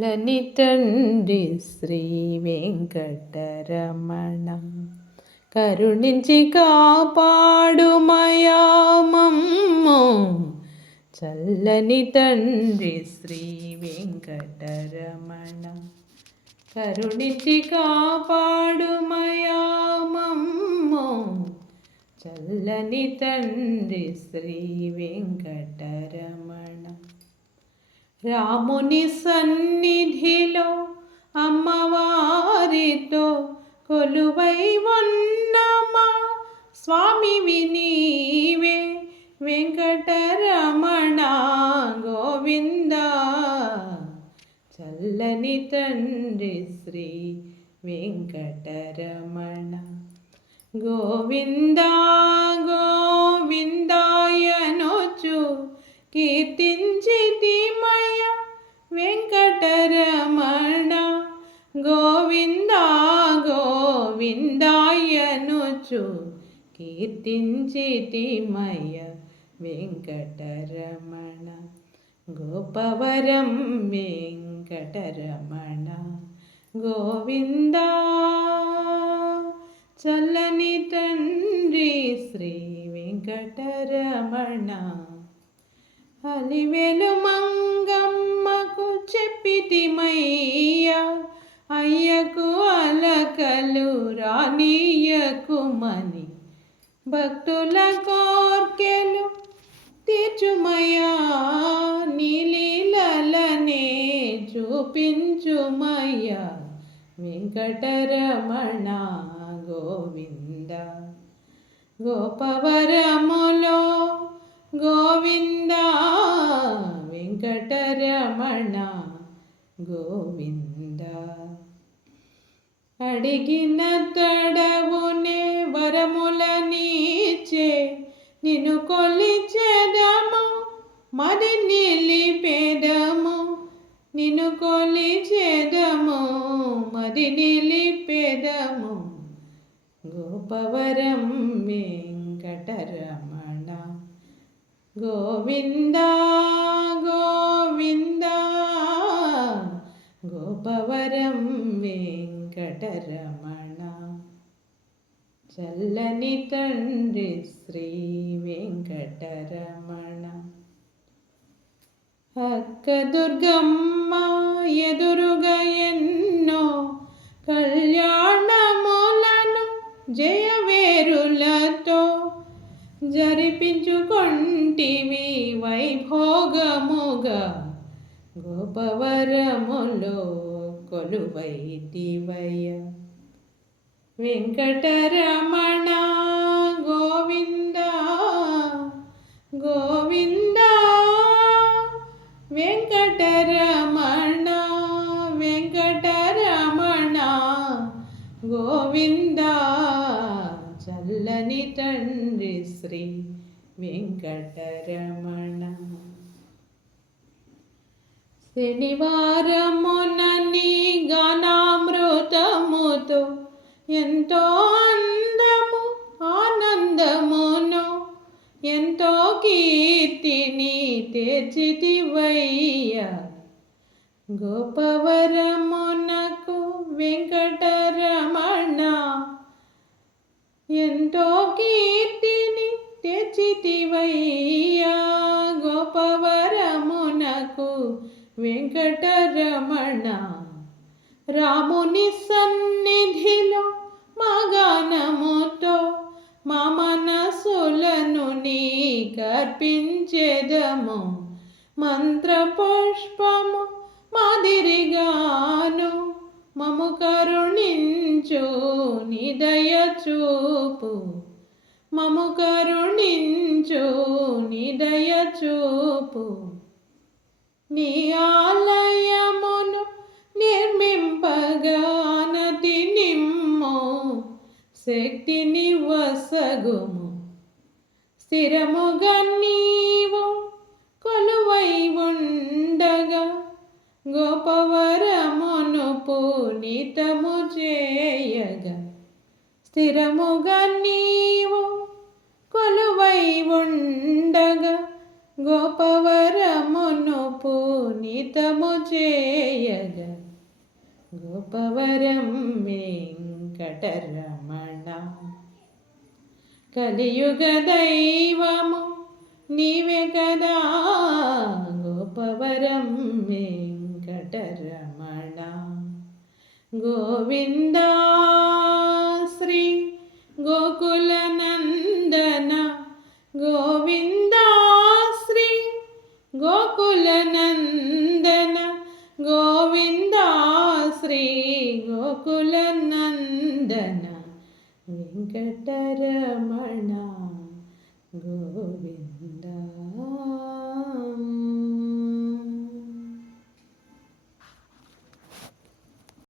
లని తండ్రి శ్రీ వెంకటరమణ కరుణించి కాపాడుమయా మమ్ము. చల్లని తండ్రి శ్రీ వెంకటరమణ కరుణించి కాపాడుమయా మమ్ము. చల్లని తండ్రి శ్రీ వెంకటరమణ రాముని సన్నిధిలో అమ్మవారితో కొలువై ఉన్నమా స్వామివి నీవే వెంకటరమణ గోవింద. చల్లని తండ్రి శ్రీ వెంకటరమణ గోవింద గోవిందాయనొచ్చు కీర్తించితిమయ వెంకటరమణ. గోవింద గోవిందాయనుచు కీర్తించితిమయ వెంకటరమణ. గోపవరం వెంకటరమణ గోవింద. చల్లని తండ్రి శ్రీ వెంకటరమణ అలివేలు మంగమ్మకు చెప్పితిమయ్యా అయ్యకు అలకలు రానీయకుమని భక్తుల కోర్కెలు తీర్చుమయ్యా నీలీలనే చూపించుమయ్యా వెంకటరమణ గోవింద. గోపవరములో గోవింద వెంకటరమణ గోవింద. అడిగిన తడవునే వరములనిచ్చే నిన్ను కొలిచెదము మది నిలిపెదము. నిన్ను కొలిచెదము మది నిలిపెదము. గోపవరం వెంకటరమణ గోవింద గోవింద. గోపవరం వెంకటరమణ చల్లని తండ్రి శ్రీ వెంకటరమణ. అక్క దుర్గమ్మ ఎదురుగా ఎన్నో కళ్యాణములను జయవేరులతో జరిపించుకొంటివి వైభోగముగా. గోపవరములో కొలువైతివయ్య వెంకటరమణ గోవింద గోవింద. వెంకటరమణ వెంకటరమణ గోవింద. చల్లని తండ్రి శ్రీ వెంకటరమణ. శనివారమున నీ గానామృతముతో ఎంతో అందము ఆనందమును ఎంతో కీర్తిని తెచ్చితివయ్యా గోపవరమునకు వెంకటరమణ. ఎంతో కీర్తిని తెచ్చితివయ్యా గోపవరమునకు వెంకటరమణ. రాముని సన్నిధిలో మా గానముతో మా మనసులను నీకర్పించెదము. మంత్రపుష్పము మాదిరిగాను మము కరుణించు నిదయ చూపు. మము కరుణించు నిదయ చూపు. నీ ఆలయమును నిర్మింపగానతి నిమ్ము శక్తిని వసగుము. స్థిరముగా నీవు కొలువై ఉండగా గోపవరమును పునీతము చేయగా. స్థిరముగా నీవు కొలువై ఉండగా గోపవరమును పునీతము చేయగ గోపవరం వెంకటరమణ. కలియుగ దైవము నీవే కదా గోపవరం వెంకటరమణ. గోవిందా శ్రీ గోకుల నందన, గోవిందా శ్రీ గోకుల నందన, గోవిందా శ్రీ గోకుల నందన వెంకటరమణ గోవిందా.